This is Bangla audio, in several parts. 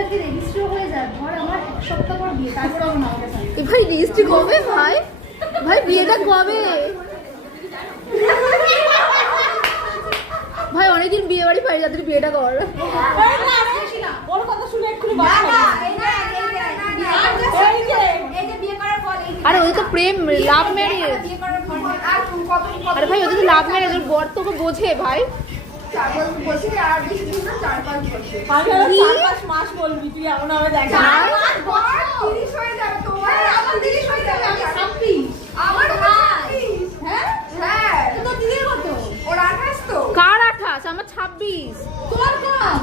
আজকে রেজিস্ট্রি হয়ে যায়, ধর আমার এক সপ্তাহ পর বিয়ে, তারপর আমার মামাকে এ ভাই রেজিস্ট্রি কবে ভাই? ভাই বিয়েটা কবে? ভাই অনেকদিন বিয়ে বাড়ি পাই, যাদের বিয়েটা কর। ওর কথা শুনে একটু আরে ওই তো প্রেম, লাভ ম্যারেজ। আরে ভাই ওদের তো লাভ ম্যারেজ, ওর বর তোকে বোঝে ভাই। 4-5 বছর আর বেশি দিন না, 4-5 বছর। 4-5 মাস বলবি তুই, এমন হবে দেখ। 4-5 বছর 30 হয়ে যাবে তোমার, আমার 30 হয়ে যাবে, আমি 26। আমার ভাই হ্যাঁ হ্যাঁ, তো দিদির কত? ওর 28 তো। কার 28? আমার 26। তোর কম।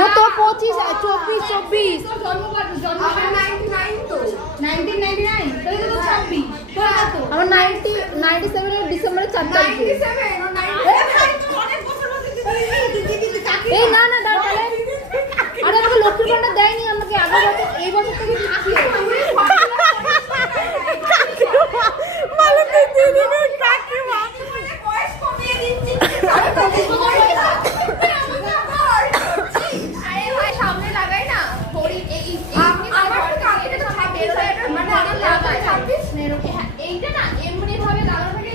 ও তো 25, 24। তোর জন্ম কত? জন্ম আমার 99 তো। 1999, তাহলে তো 26। তোর কত? আমার 97 এর ডিসেম্বরের 4 তারিখে। 97 ও 90। এ ভাই তুই অনেক বছর বলছিস দিদি কাকি। এই না না দাঁড়া তাহলে। আরে আমাকে লক্ষ্মীর ভান্ডার দেয়নি, আমাকে আগের বছর, এই বছর থেকে দিচ্ছি। মানে তুই দিদির কাকিমা। বয়স কমিয়ে দিচ্ছি। আরে ভাই সামনে লাগাই না হরি, এই আমার তো কাকিতে তো 26 মানে আমার লাগাই 26 না এরকম। এইটা না এমনি ভাবে লাগানো থাকে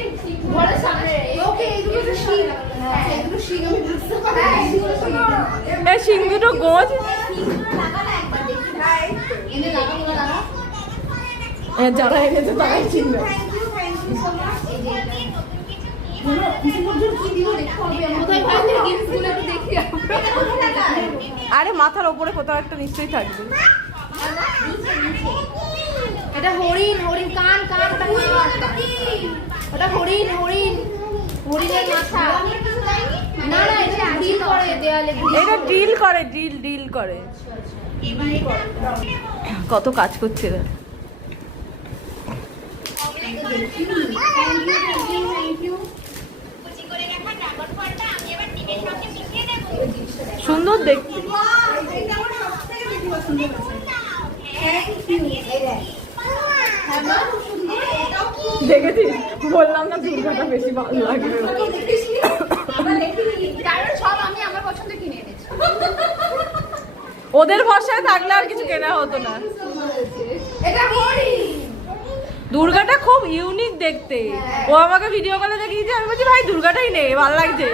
ঘরের সামনে। ওকে এইগুলো তো শিং, হ্যাঁ এগুলো শিং আমি বুঝতে পারি। হ্যাঁ এগুলো শিং। এই শিং দুটো গোজ। শিংগুলো লাগা না একবার দেখি ভাই। এনে লাগা লাগা লাগা। যারা এনেছে তারাই চিনবে। Thank you so much. এই যে বলো কিছু পর্যন্ত কি দিলো দেখতে হবে আমাদের। কোথায় ভাই তুই গিফটগুলো একটু দেখি। এটা কোথায় লাগায়? আরে মাথার উপরে কোথাও একটা নিশ্চয়ই থাকবে। এটা হরিণ, হরিণ কান কান কান। ওটা হরিণ হরিণ, হরিণের মাথা। না না এটা ডিল করে দেয়ালে। এটা ডিল করে। কত কাজ করছে এরা। সুন্দর দেখতে। দেখেছিস বললাম না দুর্গাটা বেশি ভালো লাগবে। কারণ সব আমি আমার পছন্দের কিনে এনেছি। ওদের ভরসায় থাকলে আর কিছু কেনা হতো না। এটা হরিণ। দুর্গাটা খুব ইউনিক দেখতে। ও আমাকে ভিডিও কলে দেখিয়েছে, আমি বলছি ভাই দুর্গাটাই নেই, ভালো লাগছে।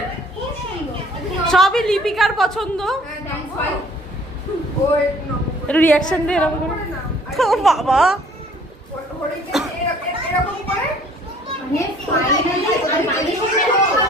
সবই লিপিকার পছন্দ। একটু রিয়াকশন দিয়ে এরকম করে। ও বাবা এরকম করে মানে ফাইনালি